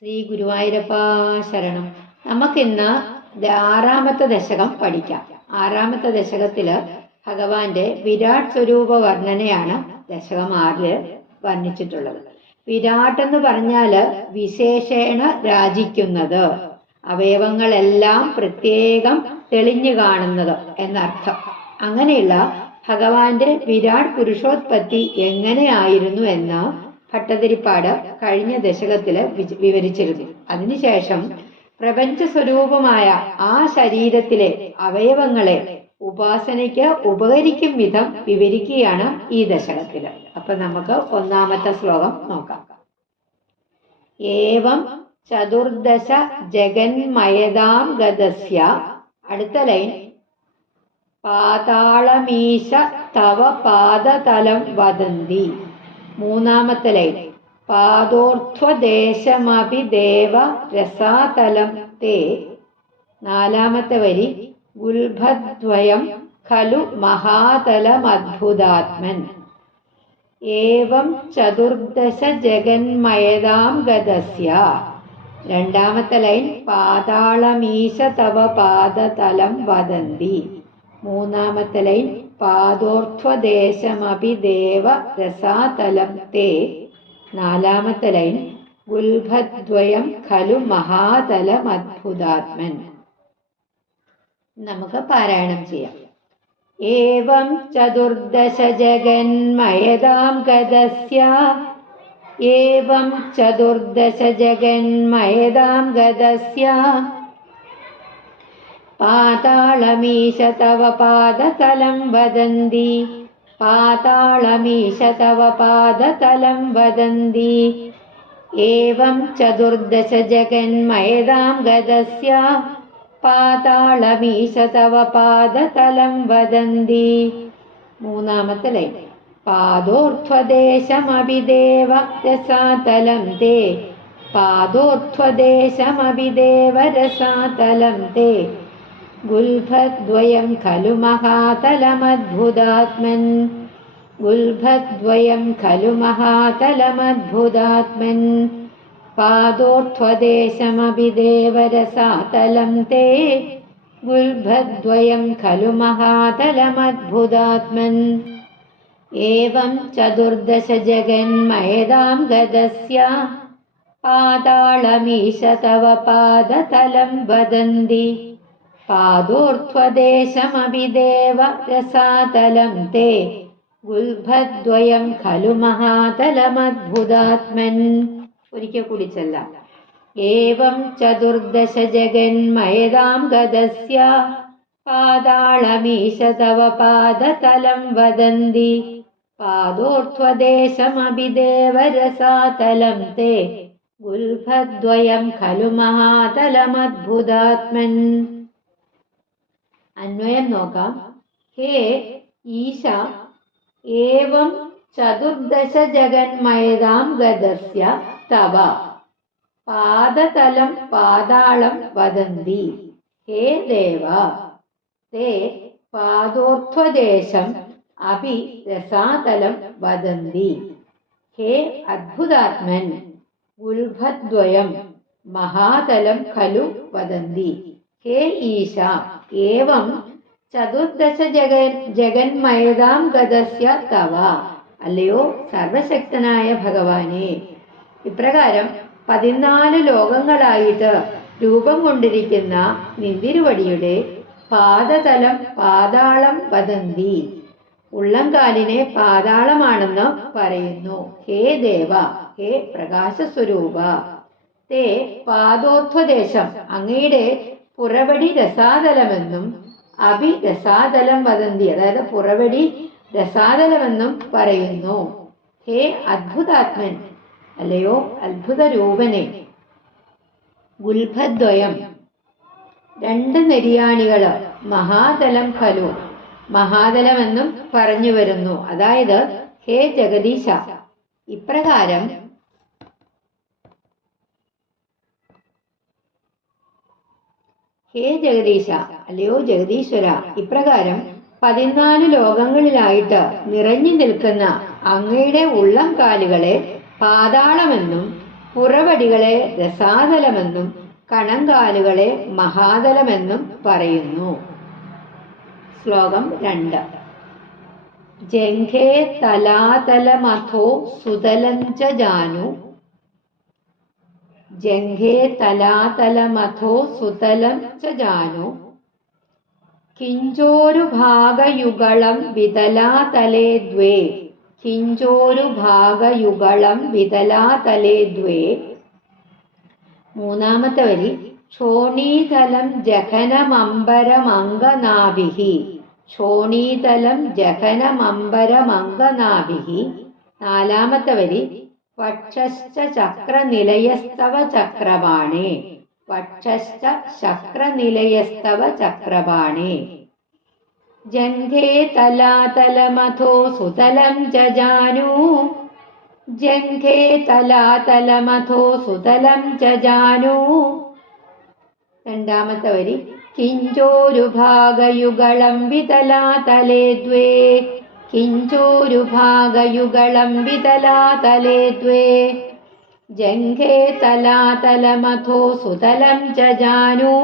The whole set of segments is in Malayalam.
ശ്രീ ഗുരുവായൂരപ്പ ശരണം. നമുക്കിന്ന് ആറാമത്തെ ദശകം പഠിക്കാം. ആറാമത്തെ ദശകത്തിൽ ഭഗവാന്റെ വിരാട് സ്വരൂപ വർണനയാണ് ദശകം ആറിൽ വർണിച്ചിട്ടുള്ളത്. വിരാട് എന്ന് പറഞ്ഞാൽ വിശേഷേണ രാജിക്കുന്നത്. അവയവങ്ങളെല്ലാം പ്രത്യേകം തെളിഞ്ഞു കാണുന്നത് എന്നർത്ഥം. അങ്ങനെയുള്ള ഭഗവാന്റെ വിരാട് പുരുഷോത്പത്തി എങ്ങനെയായിരുന്നു എന്ന് ഭട്ടതിരിപ്പാട് കഴിഞ്ഞ ദശകത്തിൽ വിവരിച്ചിരുന്നു. അതിനുശേഷം പ്രപഞ്ച സ്വരൂപമായ ആ ശരീരത്തിലെ അവയവങ്ങളെ ഉപാസനയ്ക്ക് ഉപകരിക്കും വിധം വിവരിക്കുകയാണ് ഈ ദശകത്തിൽ. അപ്പൊ നമുക്ക് ഒന്നാമത്തെ ശ്ലോകം നോക്കാം. ഏവം ചതുർദശ ജഗന്മയതാം ഗതസ്യ. അടുത്ത ലൈൻ. പാതാളമീശ തവ പാദതലം വദന്തി. മൂന്നാമത്തെ ലൈൻ. പാദോർധ്വദേശമഭി ദേവ രസാതലം തേ. നാലാമത്തെ വരി. ഗുൽഭദ്വയം ഖലു മഹാതലമദ്ഭുതാത്മൻ. ഏവം ചതുർദശ ജഗന്മയതാം ഗതസ്യ. രണ്ടാമത്തെ ലൈൻ. പാതാളമീശ തവ പാദതലം വദന്തി. മൂന്നാമത്തെ ലൈൻ. പാദോർധ്വദേശമപി ദേവ രസാതലം തേ. നാലാമത്തെ ലൈൻ ഗുൽഭദ്വയം ഖലു മഹാതലമദ്ഭുതാത്മൻ. നമുക്ക് പാരായണം ചെയ്യാം. ഏവം ചതുർദശ ജഗന്മയതാം ഗതസ്യ. ഏവം ചതുർദശ ജഗന്മയതാം ഗതസ്യ. पातालमीश तव पादतलं वदन्ति। पातालमीश तव पादतलं वदन्ति। एवं चतुर्दश जगन्मयदां गदस्या पातालमीश तव पादतलं वदन्ति। मूनामत्र पादोर्थदेशमभिदेव रसातलं ते पादोर्थदेशमभिदेव रसातलं ते गुल्भद्वयं खलु महातलमद्भुदात्मन् गुल्भद्वयं खलु महातलमद्भुदात्मन् पादोत्वदेशमभिदेवरसातलं ते। गुल्भद्वयं खलु महातलमद्भुदात्मन् एवं चतुर्दशजगन्मयदां गदस्य। पातालमीश तव पादतलं वदन्ति। പാദതലം रसातलं ते ഗുൽഭദ്വയം ഖലു മഹാതലമദ്ഭുതാത്മൻ. ഒരിക്കൽ കൂടി ഏവം ചതുർദശ ജഗന്മയതാം ഗതസ്യ പാതാളമീശ തവ പാദതലം വദന്തി. പാദോർധ്വദേശമഭിദേവരസാതലം തേ. ഗുൽഭദ്വയം ഖലു മഹാതലമദ്ഭുതാത്മൻ. അന്വയം നോക്കാം. ഹേ ഈശ ഏവം ചതുർദശ ജഗന്മയതാം ഗതസ്യ തവ. പാദതലം പാതാളം വദന്തി. ഹേ ദേവ തേ പാദോർധ്വദേശം അഭി രസാതലം വദന്തി. ഹേ അദ്ഭുതാത്മൻ ഉൽഭദ്വയം മഹാതലം ഖലു വദന്തി. ഹേ ഈശ. ഏവം ചതുർദശ ജഗ ജഗന്മയതാം ഗതസ്യ തവ. അല്ലയോ? സർവശക്തനായ ഭഗവാനെ. ഇപ്രകാരം പതിനാല് ലോകങ്ങളായിട്ട് രൂപം കൊണ്ടിരിക്കുന്ന നിന്തിരുവടിയുടെ പാദതലം പാതാളം വദന്തി. ഉള്ളംകാലിനെ പാതാളമാണെന്ന് പറയുന്നു. ഹേ ദേവ ഹേ പ്രകാശസ്വരൂപ. തേ പാദോത്വദേശം അങ്ങയുടെ പുറവടി രസാതലമെന്നും അഭി രസാതലം വദന്തി അതായത് പുറവടി രസാതലമെന്നും പറയുന്നു. ഹേ അത്ഭുതാത്മൻ അല്ലയോ അത്ഭുത രൂപനെ ഗുൽഭദ്വയം രണ്ട് നെരിയാണികൾ മഹാതലം ഫലു. മഹാതലമെന്നും പറഞ്ഞു വരുന്നു. അതായത് ഹേ ജഗദീശ ഇപ്രകാരം ഹേ ജഗദീശ അല്ലയോ ജഗദീശ്വര ഇപ്രകാരം പതിനാല് ലോകങ്ങളിലായിട്ട് നിറഞ്ഞു നിൽക്കുന്ന അങ്ങയുടെ ഉള്ളം കാലുകളെ പാതാളമെന്നും പുറവടികളെ രസാതലമെന്നും കണങ്കാലുകളെ മഹാതലമെന്നും പറയുന്നു. ശ്ലോകം രണ്ട്. ജംഘേ തലാതലമഥോ സുതലഞ്ച ജാനു ജംഘേ തലാതലമഥോ സുതലം ച ജാനു. കിഞ്ചോരുഭാഗയുഗളം വിതലാതലേ ദ്വേ. കിഞ്ചോരുഭാഗയുഗളം വിതലാതലേ ദ്വേ. മൂന്നാമത്തെ വരി ക്ഷോണീതലം ജഘനമംബരമംഗനാഭിഹി ക്ഷോണീതലം ജഘനമംബരമംഗനാഭിഹി നാലാമത്തെ വരി വക്ഷശ്ച ചക്രനിലയസ്തവ ചക്രപാണേ വക്ഷശ്ച ചക്രനിലയസ്തവ ചക്രപാണേ ജംഘേ തലാതലമഥോ സുതലം ജജാനൂ. ജംഘേ തലാതലമഥോ സുതലം ജജാനൂ. രണ്ടാമത്തെ വരി കിഞ്ചോരുഭാഗയുഗളം വിതലാതലേ ദ്വേ. കിഞ്ചോരുഭാഗയുഗളം വിതലാതലേ ദ്വേ ജംഘേ തലാതലമഥോ സുതലം ജജാനൂ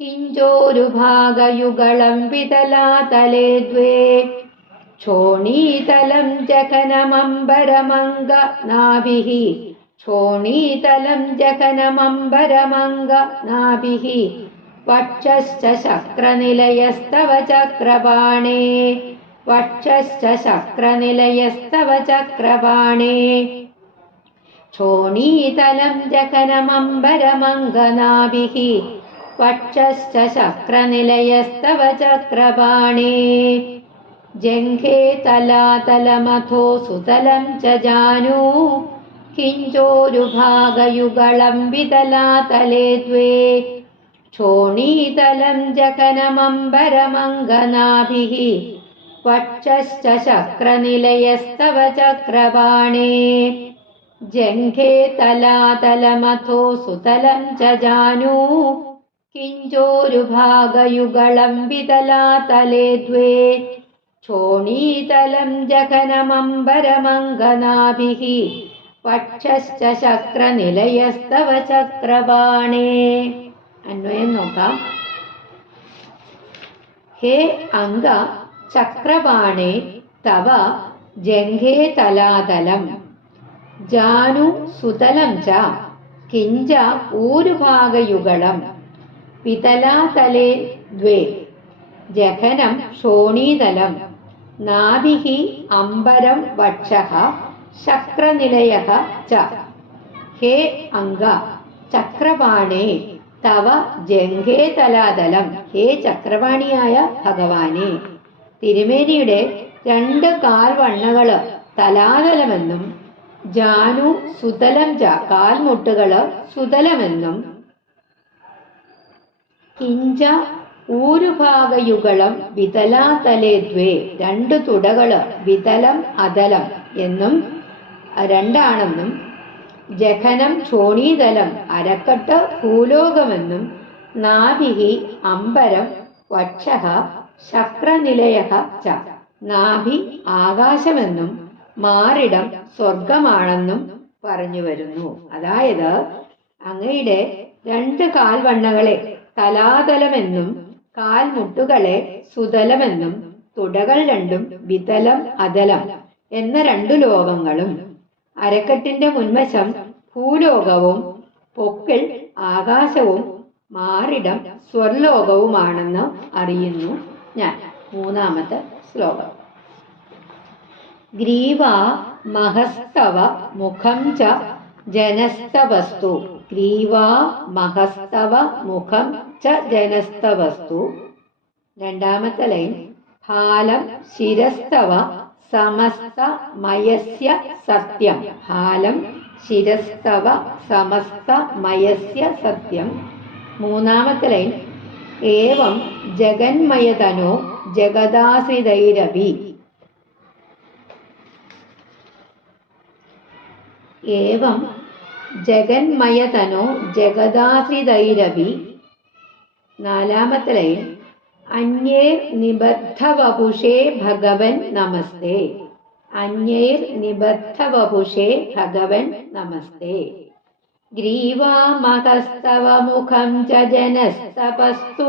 കിഞ്ചോരുഭാഗയുഗളം വിതലാതലേ ദ്വേ ക്ഷോണീതലം ജഘനമമ്പരമംഗനാഭിः ക്ഷോണീതലം ജഘനമമ്പരമംഗനാഭിः വക്ഷശ്ച ശക്രനിലയസ്തവ वक्षश्च शक्रनिलयस्तव चक्रवाणे। क्षोणीतलं जघनमम्बरमङ्गनाभिः वक्षश्च शक्रनिलयस्तव चक्रवाणे। जङ्घे तलातलमथो सुतलं च जानू। किञ्चोरुभागयुगलम्बिदलातले द्वे। क्षोणीतलं जकनमम्बरमङ्गनाभिः वक्षश्च शक्रनिलयस्तव चक्रवाणे जङ्घेतलातलमथो सुतलं च जानू। किञ्जोरुभागयुगलम्बितलातले द्वे। चोणीतलं जघनमम्बरमङ्गनाभिः वक्षश्च वक्षश्चक्रनिलयस्तव चक्रबाणे नोका हे अङ्ग ചക്രപാണേ തവ ജംഘേ തലാതലം. ജാനു സുതലം ച കിഞ്ച ഊരുഭാഗയുഗളം. പിതലാതലേ ദ്വേ ജഘനം ക്ഷോണീതലം നാഭിः അംബരം വക്ഷः ശക്രനിലയः ച. ഹേ അംഗ ചക്രപാണേ തവ ജംഘേ തലാതലം. ഹേ ചക്രപാണിയായ ഭഗവാനെ. തിരുമേനിയുടെ രണ്ട് കാൽവണ്ണകൾ തലാതലമെന്നും ജാനു സുതലം ജ കാൽമുട്ടുകൾ സുതലമെന്നും കിഞ്ച ഊരുഭാഗയുഗളം വിതലാതലേ ദ്വേ രണ്ട് തുടകൾ വിതലം അതലം എന്നും രണ്ടാണെന്നും ജഖനം ചോണീതലം അരക്കട്ട് ഭൂലോകമെന്നും നാഭിഹി അമ്പരം വക്ഷഃ ശക്രനിലയ ച. നാഭി ആകാശമെന്നും മാറിടം സ്വർഗമാണെന്നും പറഞ്ഞു വരുന്നു അതായത് അങ്ങയുടെ രണ്ട് കാൽവണ്ണകളെ തലാതലമെന്നും കാൽമുട്ടുകളെ സുതലമെന്നും തുടകൾ രണ്ടും വിതലം അതലം എന്ന രണ്ടു ലോകങ്ങളും അരക്കെട്ടിന്റെ മുൻവശം ഭൂലോകവും പൊക്കിൾ ആകാശവും മാറിടം സ്വർലോകവുമാണെന്ന് അറിയുന്നു. ഞാൻ. മൂന്നാമത്തെ ശ്ലോകം. ഗ്രീവ മഹസ്തവ മുഖം ച ജനസ്തവസ്തു. ഗ്രീവ മഹസ്തവ മുഖം ച ജനസ്തവസ്തു. രണ്ടാമത്തെ ലൈൻ. ഹാലം ശിരസ്തവ സമസ്ത മയസ്യ സത്യം. ഹാലം ശിരസ്തവ സമസ്ത മയസ്യ സത്യം. മൂന്നാമത്തെ ലൈൻ. ഏവം ജഗന്മയതനോ ജഗദാശ്രിതൈരവി. ഏവം ജഗന്മയതനോ ജഗദാശ്രിതൈരവി. നാലാമത്തെ ലൈൻ അന്യേർ നിബദ്ധവപുഷേ ഭഗവൻ നമസ്തേ. അന്യേർ നിബദ്ധവപുഷേ ഭഗവൻ നമസ്തേ. ग्रीवामहस्तव मुखं च जनस्तपस्तु।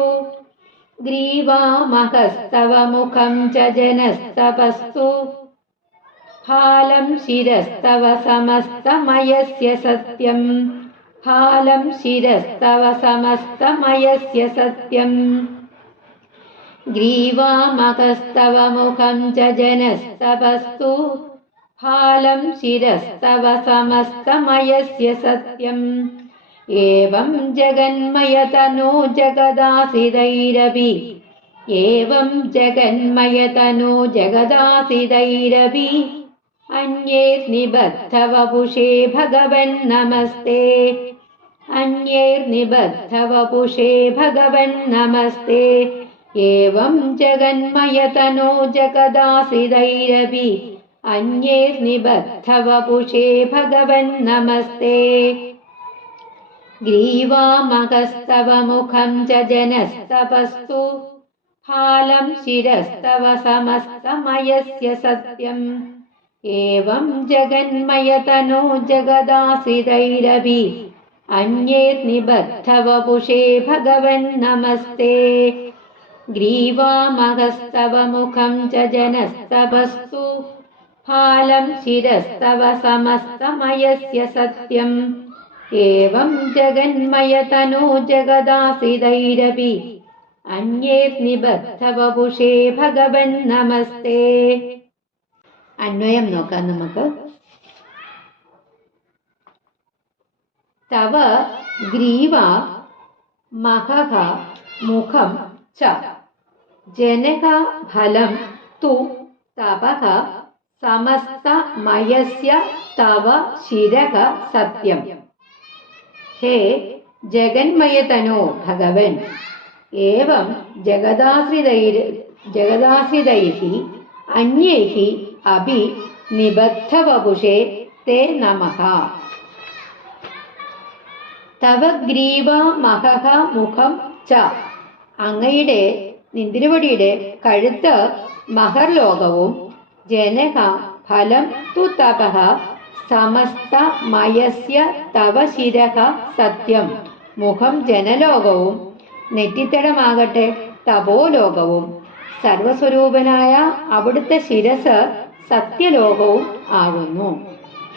ग्रीवामहस्तव मुखं च जनस्तपस्तु। हालं शिरस्तव समस्तमयस्य सत्यम् हालं शिरस्तव समस्तमयस्य सत्यम् ग्रीवामकस्तव मुखं च जनस्तपस्तु हालं शिरस्तव समस्तमयस्य सत्यम्। एवं जगन्मयतनो जगदासिदैरपि एवं जगन्मयतनो जगदासिदैरपि अन्ये निबद्धवपुषे भगवन्नमस्ते अन्यैर्निबद्धवपुषे भगवन्नमस्ते एवं जगन्मयतनो जगदासिदैरपि अन्यैर्निबद्धवपुषे भगवन्नमस्ते। ग्रीवामहस्तव मुखं च जनस्तपस्तु। हालं शिरस्तव समस्तमयस्य सत्यम्। एवं जगन्मयतनो जगदासिदैरपि अन्यैर्निबद्धवपुषे भगवन्नमस्ते। ग्रीवामहस्तव मुखं च जनस्तपस्तु हालं शिरस्तव समस्तमयस्य सत्यम् एवं जगन्मयतनो जगदासिदैरपि अन्यैर्निबद्धवपुषे भगवन्नमस्ते അന്വയം നോക്കാം നമുക്ക് തവ ഗ്രീവ മഹഹ മുഖം ച ജനക ഫലം തു തപഃ സമസ്തമയസ്യ തവ ശിരക സത്യം. ഹേ ജഗന്മയതനോ ഭഗവൻ. ഏവം ജഗദാശ്രിതൈർ ജഗദാശ്രിതൈः അന്യൈः അഭി നിബദ്ധവപുഷേ തേ നമഃ. തവ ഗ്രീവ മഹഹ മുഖം ച. അങ്ങയുടെ നിന്തിരുവടിയുടെ കഴുത്ത് മഹർലോകവും ജനക ഫലം തു തപഃ സമസ്ത മയസ്യ തവ ശിരഹ സത്യം. മുഖം ജനലോകവും നെറ്റിത്തടമാകട്ടെ തപോലോകവും. സർവസ്വരൂപനായ അവിടുത്തെ ശിരസ് സത്യലോകവും ആകുന്നു.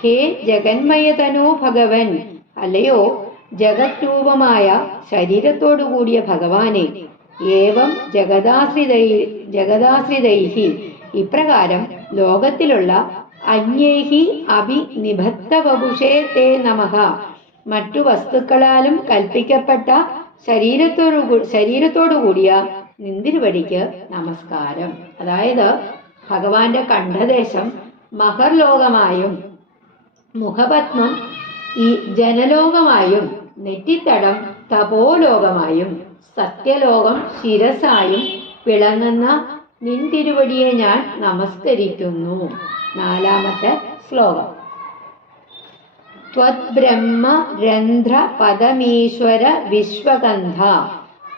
ഹേ ജഗന്മയതനോ ഭഗവൻ. അല്ലയോ ജഗത്രൂപമായ ശരീരത്തോടു കൂടിയ ഭഗവാനെ. ഏവം ജഗദാശ്രിതൈ ജഗദാശ്രിതൈഹി. ഇപ്രകാരം ലോകത്തിലുള്ള അന്യേഹി അഭി വപുഷേ തേ നമഹ മറ്റു വസ്തുക്കളാലും കൽപ്പിക്കപ്പെട്ട ശരീരത്തോടു ശരീരത്തോടു കൂടിയ നിന്തിരുവടിക്ക് നമസ്കാരം. അതായത് ഭഗവാന്റെ കണ്ഠദേശം മഹർലോകമായും മുഖപത്മം ഈ ജനലോകമായും നെറ്റിത്തടം തപോലോകമായും സത്യലോകം ശിരസായും വിളങ്ങുന്ന നിൻ തിരുവടിയെ ഞാൻ നമസ്കരിക്കുന്നു. നാലാമത്തെ ശ്ലോകം. ത്വദ്ബ്രഹ്മ രന്ധ്ര പദമീശ്വര വിശ്വഗന്ധ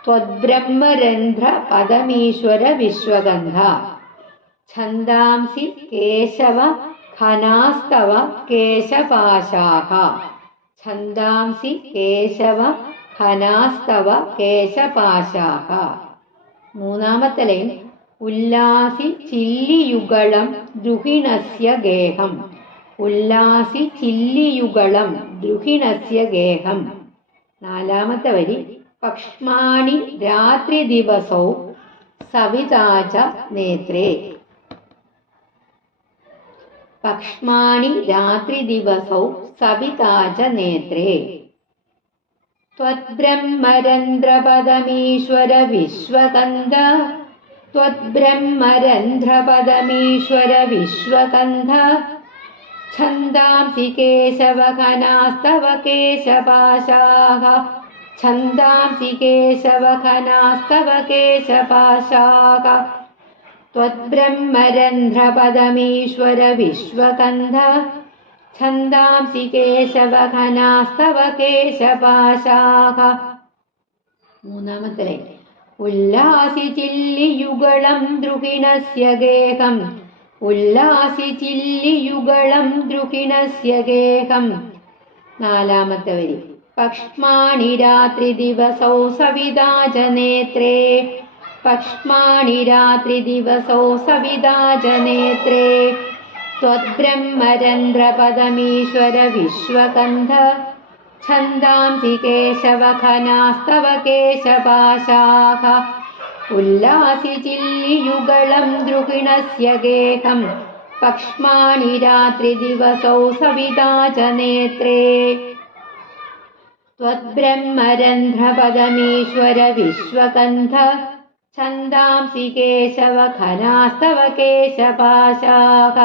ത്വദ്ബ്രഹ്മരന്ധ്ര പദമീശ്വര വിശ്വഗന്ധ ഛന്ദാംസി കേശവ ഖനാസ്തവ കേശപാശാഹ ഛന്ദാംസി കേശവ ഖനാസ്തവ കേശപാശാഹ മൂന്നാമത്തെ ലൈൻ. ഉല്ലാസി ചില്ലിയുഗളം ദ്രുഹിണസ്യ ഗേഹം. ഉല്ലാസി ചില്ലിയുഗളം ദ്രുഹിണസ്യ ഗേഹം. നാലാമത്തെ വരി പക്ഷ്മാണി രാത്രി ദിവസവും സവിതാച നേത്രേ. പക്ഷ്മാണി രാത്രി ദിവസവും സവിതാച നേത്രേ. ത്വദ്ബ്രഹ്മരന്ധ്രപദമീശ്വര വിശ്വകന്ദ त्वद्ब्रह्मरन्ध्रपदमीश्वर विश्वकन्ध छन्दांसि केशवघनास्तव केशपाशाः छन्दांसि केशवघनास्तव केशपाशाः त्वद्ब्रह्मरन्ध्रपदमीश्वर विश्वकन्ध छन्दांसि केशवघनास्तव केशपाशाः മൂന്നാമത്തെ ലൈൻ ഉല്ലാസി ചില്ലിയുഗളം ദ്രുഹിണസ്യ ഗേഹം ഉല്ലാസി ചില്ലിയുഗളം ദ്രുഹിണസ്യ ഗേഹം നാലാമത്തെ വരി പക്ഷ്മാണി രാത്രി ദിവസൗ സവിതാജ നേത്രേ പക്ഷ്മാണി രാത്രി ദിവസൗ സവിതാജ നേത്രേ त्वद्ब्रह्मरन्ध्रपदमीश्वर विश्वकन्ध छन्दांसि केशवखनास्तव केशपाशाः उल्लासि चिल्लियुगलं दृगिणस्य उल्लासिचिल्लियुगलं पक्ष्माणि रात्रिदिवसौ सविता च नेत्रे। त्वद्ब्रह्मरन्ध्रपदमीश्वरविश्वकन्ध छन्दांसि केशवखनास्तव केशपाशाः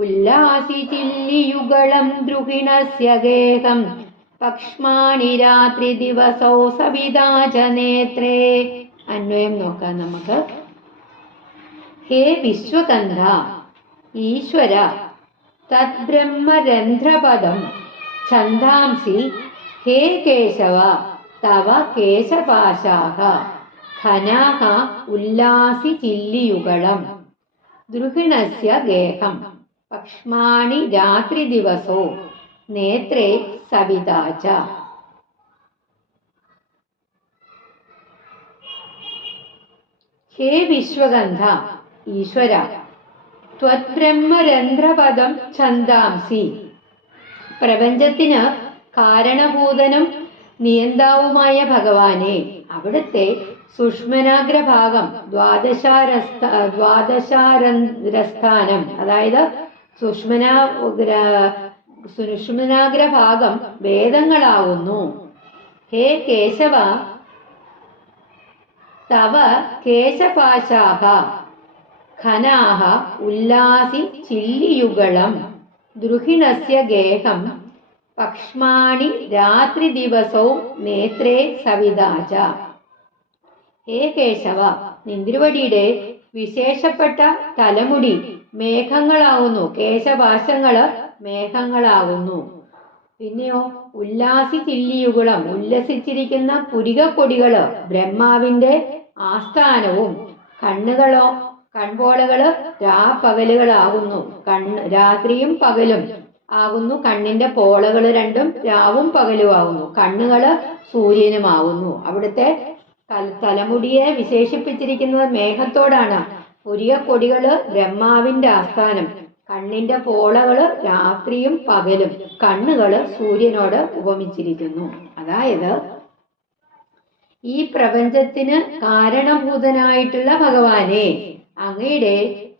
उल्लासि चिल्लियुगलं द्रुहिणस्य गेकम् പക്ഷ്മാണി രാത്രി ദിവസോ സവിതാച നേത്രേ അന്വയം നോക്കാം നമുക്ക്. ഹേ വിശ്വകന്ധ ഈശ്വര തദ്ബ്രഹ്മരന്ധ്രപദം ഛന്ദാംസി ഹേ കേശവ തവ കേശപാശാഹ ഖനാഹ ഉല്ലാസി ചില്ലിയുഗളം ദ്രുഹിണസ്യ ഗേഹം പക്ഷ്മാണി രാത്രി ദിവസോ നേത്രേ സവിതാച ഹേ വിശ്വഗന്ധ ഈശ്വര ത്വബ്രഹ്മരന്ധ്രപദം ചന്ദാംസി പ്രപഞ്ചത്തിന് കാരണഭൂതനും നിയന്താവുമായ ഭഗവാനെ അവിടുത്തെ സുഷ്മനാഗ്രഭാഗം ദ്വാദശാരസ്ഥ ദ്വാദശാരസ്ഥാനം അതായത് സുഷ്മന സുഷ്മനാഗ്രഭാഗം വേദങ്ങളാവുന്നു. ഹേ കേശവ തവ കേശപാശാഹ ഖനാഹ ഉല്ലാസി ചില്ലിയുഗളം ദ്രുഹിണസ്യ ഗേഹം പക്ഷ്മാണി രാത്രി ദിവസവും നേത്രേ സവിതാച. ഹേ കേശവ നിന്തിരുവടിയുടെ വിശേഷപ്പെട്ട തലമുടി മേഘങ്ങളാവുന്നു. കേശപാശങ്ങൾ മേഘങ്ങളാവുന്നു. പിന്നെയോ ഉല്ലാസി ചില്ലിയുകുളം ഉല്ലസിച്ചിരിക്കുന്ന പുരികക്കൊടികൾ ബ്രഹ്മാവിന്റെ ആസ്ഥാനവും കണ്ണുകളോ കൺപോളകൾ രാപ്പകലുകളാകുന്നു കണ്ണ് രാത്രിയും പകലും ആകുന്നു. കണ്ണിന്റെ പോളകൾ രണ്ടും രാവും പകലും ആകുന്നു. കണ്ണുകൾ സൂര്യനുമാകുന്നു അവിടുത്തെ തലമുടിയെ വിശേഷിപ്പിച്ചിരിക്കുന്നത് മേഘത്തോടാണ്. പുരികക്കൊടികൾ ബ്രഹ്മാവിന്റെ ആസ്ഥാനം കണ്ണിന്റെ പോളകൾ രാത്രിയും പകലും കണ്ണുകൾ സൂര്യനോട് ഉപമിച്ചിരിക്കുന്നു. അതായത് ഈ പ്രപഞ്ചത്തിന് കാരണഭൂതനായിട്ടുള്ള ഭഗവാനെ അങ്ങയുടെ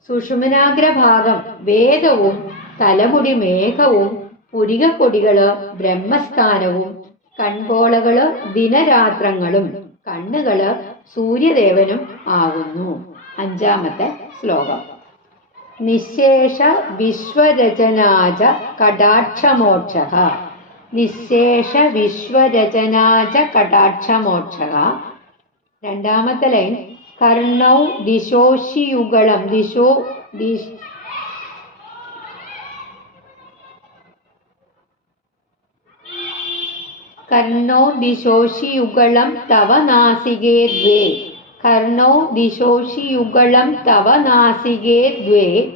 സുഷുമനാഗ്രഭാഗം വേദവും തലമുടി മേഘവും പുരികക്കൊടികൾ ബ്രഹ്മസ്ഥാനവും കൺപോളകൾ ദിനരാത്രങ്ങളും കണ്ണുകൾ സൂര്യദേവനും ആകുന്നു. അഞ്ചാമത്തെ ശ്ലോകം. നിശേഷ വിശ്വരചനാച കടാക്ഷമോക്ഷ. നിശേഷ വിശ്വരചനാച കടാക്ഷമോക്ഷ. രണ്ടാമത്തെ ലൈൻ. കർണൗ ദിശോഷിയുഗളം. ദിശോ ദിശ് കർണോ ദിശോഷിയുഗളം തവ നാസികേ ദ്വേ. കർണോ ദിശോഷിയുഗളം തവ നാസികേ ദ്വേ.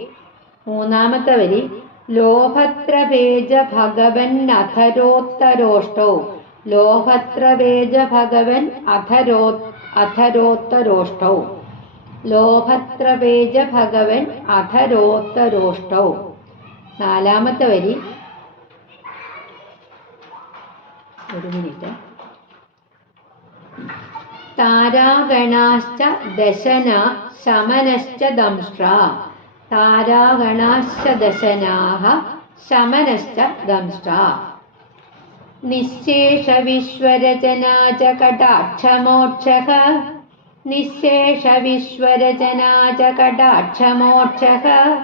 മൂന്നാമത്തെ വരി. ലോഭത്രവേജ ഭഗവൻ അധരോത്തരോഷ്ടോ. ലോഭത്രഭേജ ഭഗവൻ അധരോ അധരോത്തരോഷ്ടോ. ലോഭത്രഭേജ ഭഗവൻ അധരോത്തരോഷ്ടോ. നാലാമത്തെ വരി. ഒരു മിനിറ്റ്. तारागणाश्च दशना शमनश्च दंष्ट्रा। तारागणाश्च दशनाः शमनश्च दंष्ट्रा। निःशेषविश्वरचना च कटाक्षमोक्षः। निःशेषविश्वरचना च कटाक्षमोक्षः।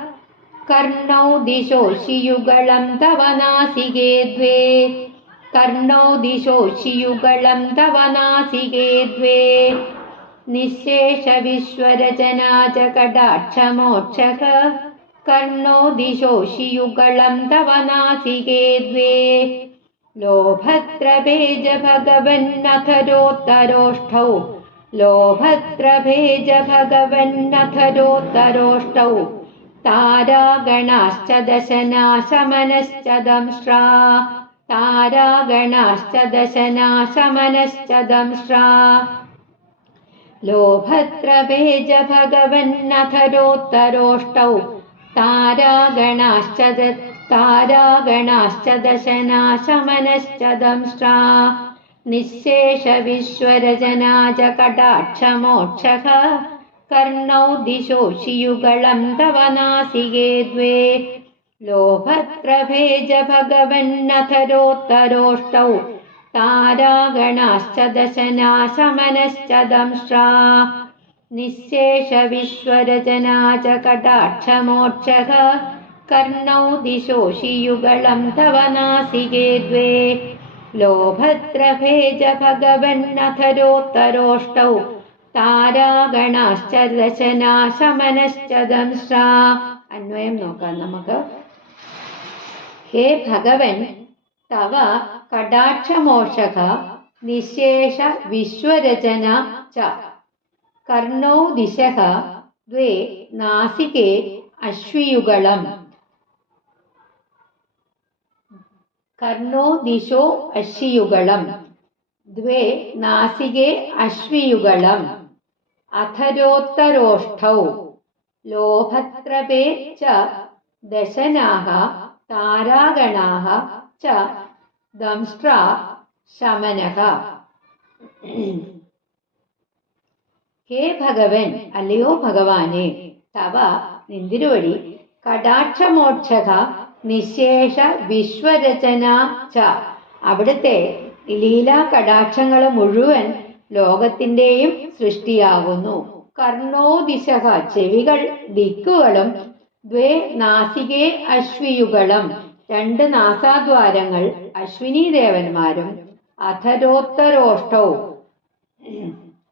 कर्णौ दिशोषियुगलं तव नासिके द्वे। कर्णो दिशोषियुगलं तव नासिके द्वे। निःशेषविश्वरचना च कडाक्ष मोक्ष कर्णो दिशोषियुगलं धवनासिके द्वे लोभद्रभेज भगवन्नधरोत्तरोष्ठौ लोभद्रभेज भगवन्नधरोत्तरोष्टौ तारागणाश्च दशनाशमनश्च दंश्रा तारागणाश्च दशनाशमनश्च दंष्ट्रा लोभत्रवेज भगवन्नथरोत्तरोष्टौ तारागणाश्च तारागणाश्च दशनाशमनश्च दंष्ट्रा निःशेषविश्वरजना च कटाक्षमोक्षः कर्णौ दिशोषियुगलं तव नासिके द्वे लोभत्रभेज भगवन्नथरोत्तरोष्टौ तारागणाश्च दशनाशमनश्च दंष्ट्रा निःशेषविश्वरचना च कटाक्षमोक्षः कर्णौ दिशोषियुगलं तव नासिके द्वे लोभत्रभेज भगवन्नथरोत्तरोष्टौ താരാഗണാശ്ച ദശനാശമനശ്ച ദംശ അന്വയം നോക്കാം നമുക്ക് ഹേ ഭഗവൻ തവ കടാക്ഷമോഷക നിശേഷ വിശ്വരചന ച. കർണോ ദിശക ദ്വേ നാസികേ അശ്വിയുഗളം. കർണോ ദിശോ അശ്വിയുഗളം. ദ്വേ നാസികേ അശ്വിയുഗളം. അധരോത്തരോഷ്ഠൗ. ലോഭത്രപേ ച ദശനാഹ താരാഗണാഹ ച ദംഷ്ട്ര ശമനഹ ഹേ ഭഗവൻ അല്ലയോ ഭഗവാനെ തവ നിന്തിരുവഴി കടാക്ഷമോക്ഷക നിശേഷ വിശ്വരചന ച. അവിടുത്തെ ലീലാ കടാക്ഷങ്ങൾ മുഴുവൻ ലോകത്തിന്റെയും സൃഷ്ടിയാകുന്നു. കർണോദിശക ചെവികൾ ദിക്കുകളും ദ്വേ നാസികേ അശ്വിയുഗളം രണ്ട് നാസാദ്വാരങ്ങൾ അശ്വിനി ദേവന്മാരും അധരോത്തരോഷ്ടവും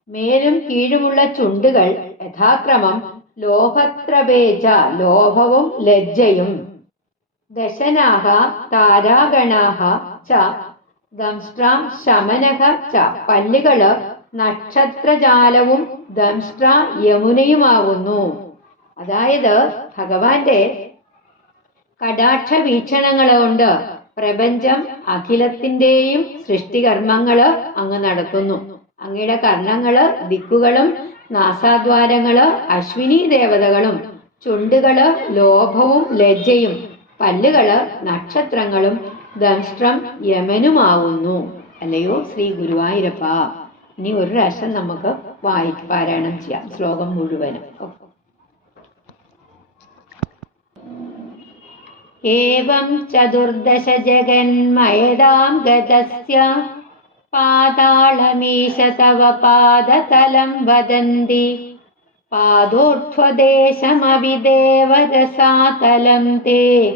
മേലും കീഴുമുള്ള ചുണ്ടുകൾ യഥാക്രമം ലോഭത്രവേജ ലോഭവും ലജ്ജയും. ദശനാഹ താരാഗണാഹ ച ദംഷ്ട്രാം ശമനഹ ച. പല്ലുകൾ നക്ഷത്രജാലവും ദംഷ്ട്ര യമുനയുമാകുന്നു അതായത് ഭഗവാന്റെ കടാക്ഷ വീക്ഷണങ്ങൾ കൊണ്ട് പ്രപഞ്ചം അഖിലത്തിന്റെയും സൃഷ്ടികർമ്മങ്ങൾ അങ്ങ് നടത്തുന്നു. അങ്ങയുടെ കർണങ്ങൾ ദിക്കുകളും നാസാദ്വാരങ്ങൾ അശ്വിനി ദേവതകളും ചുണ്ടുകൾ ലോഭവും ലജ്ജയും പല്ലുകൾ നക്ഷത്രങ്ങളും ദംഷ്ട്രം യമനുമാവുന്നു. അല്ലയോ? ശ്രീ ഗുരുവായൂരപ്പ. ഇനി ഒരു പ്രാവശ്യം നമുക്ക് വായി പാരായണം ചെയ്യാം. ശ്ലോകം മുഴുവനും. एवं चतुर्दश जगन्मयदां गतस्य पातालमीश तव पादतलं वदन्ति। पादोर्ध्वदेशमभिदेवरसातलं ते।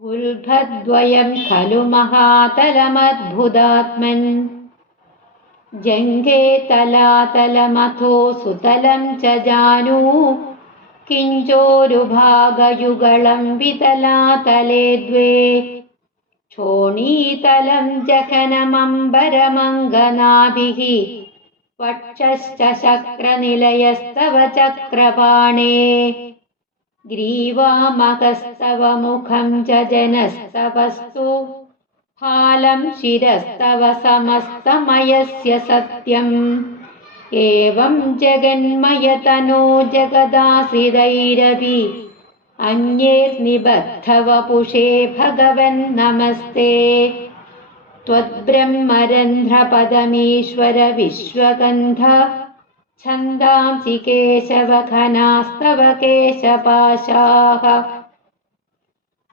उल्भद्वयं खलु महातलमद्भुदात्मन् जङ्घे तलातलमथो सुतलं च जानू। किञ्जोरुभागयुगलं वितलातले द्वे। क्षोणीतलं च वक्षश्च शक्रनिलयस्तव चक्रपाणे। ग्रीवामकस्तव मुखं च जनस्तवस्तु। हालं शिरस्तव समस्तमयस्य सत्यम्। एवं जगन्मयतनो जगदाश्रितैरपि अन्ये निबद्धवपुषे भगवन् नमस्ते। त्वद्ब्रह्मरन्ध्रपदमीश्वर विश्वगन्ध। छन्दांसि केशवघनास्तव केशपाशाः।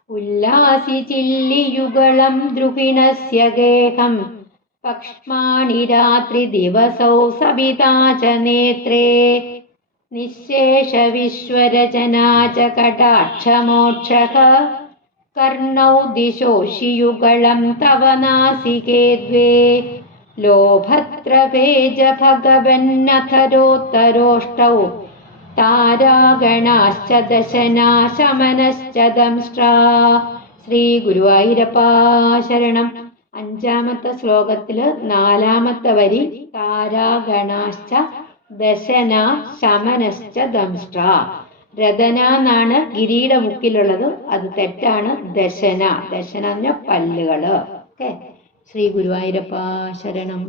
उल्लासि चिल्लियुगलं द्रुहिणस्य गेहम् पक्ष्माणि रात्रिदिवसौ सविता च नेत्रे। निःशेषविश्वरचना च कटाक्ष कर्णौ दिशो शियुगलं तव नासिके द्वे। लोभद्रेज भगवन्नथरोत्तरोष्टौ तारागणाश्च दशनाशमनश्च दंष्ट्रा श्रीगुरुवैरपाशरणम्। അഞ്ചാമത്തെ ശ്ലോകത്തിൽ നാലാമത്തെ വരി താരാഗണാശ്ച ദശന ശമനശ്ച ദംഷ്ട്ര രതന എന്നാണ് ഗിരിയുടെ ബുക്കിലുള്ളത് അത് തെറ്റാണ്. ദശന. ദശന എന്ന് പല്ലുകൾ. ഓക്കെ? ശ്രീ ഗുരുവായൂരപ്പ ശരണം.